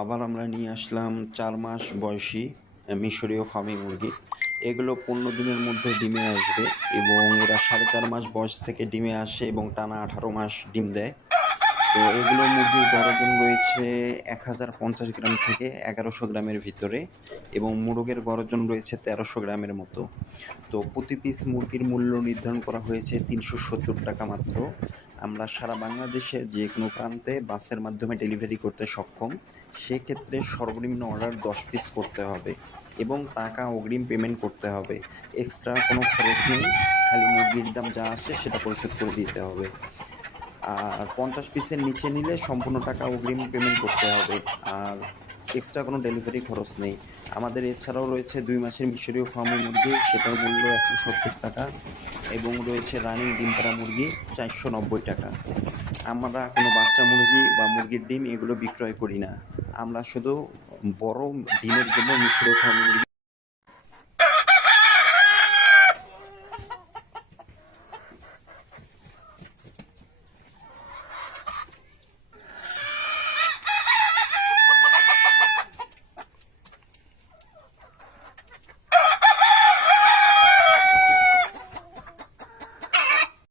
আবার আমরা নিয়ে আসলাম 4 মাস বয়সী মিশরীয় ফার্মি মুরগি। এগুলো 15 দিনের মধ্যে ডিমে আসবে এবং এরা 4.5 মাস বয়স থেকে ডিমে আসে এবং টানা 18 মাস ডিম দেয়। তো এগুলো মুরগির গড় ওজন রয়েছে 1050 গ্রাম থেকে 1100 গ্রামের ভিতরে এবং মোরগের গড় ওজন রয়েছে 1300 গ্রামের মতো। তো প্রতি পিস মুরগির মূল্য নির্ধারণ করা হয়েছে 370 টাকা মাত্র। আমরা সারা বাংলাদেশে যে কোনো প্রান্তে বাসের মাধ্যমে ডেলিভারি করতে সক্ষম। সেক্ষেত্রে সর্বনিম্ন অর্ডার 10 পিস করতে হবে এবং টাকা অগ্রিম পেমেন্ট করতে হবে। এক্সট্রা কোনো খরচ নেই, খালি মুরগির দাম যা আসে সেটা পরিশোধ করে দিতে হবে। আর 50 পিসের নিচে নিলে সম্পূর্ণ টাকা অগ্রিম পেমেন্ট করতে হবে, আর এক্সট্রা কোনো ডেলিভারি খরচ নেই। আমাদের এছাড়াও রয়েছে 2 মাসের মিশরীয় ফার্মি মুরগি, সেটার মূল্য 170 টাকা এবং রয়েছে রানিং ডিম পাড়া মুরগি 490 টাকা। আমরা কোনো বাচ্চা মুরগি বা মুরগির ডিম এগুলো বিক্রয় করি না। আমরা শুধু বড় ডিমের জন্য মিশরীয় ফার্মি মুরগি